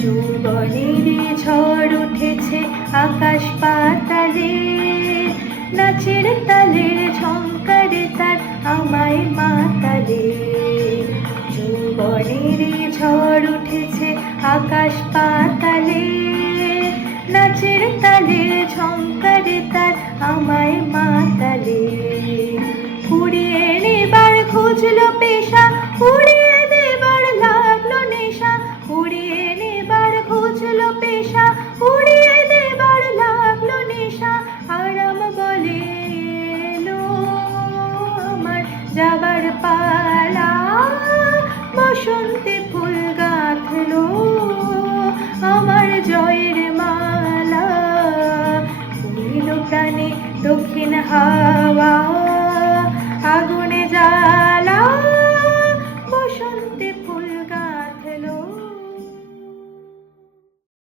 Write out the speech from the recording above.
যৌবনের ঝড় উঠেছে আকাশ পাতালে, নাচের তালের ঝংকারে তার আমায় মাতালে। যৌবনের ঝড় উঠেছে আকাশ পাতালে, নাচের তালের ঝংকারে তার আমায় মাতালে। কুড়িয়ে নেবার খুঁজলো পেশা, উড়িয়ে দেবার লাগলো নেশা। কুড়িয়ে নেবার খুঁজলো পেশা, উড়িয়ে দেবার লাগলো নেশা। আরাম বলে এলো আমার যাবার পালা, বসন্তে ফুল গাঁথলো আমার জয়ের মালা। উড়িল প্রাণে দক্ষিণ হাওয়া,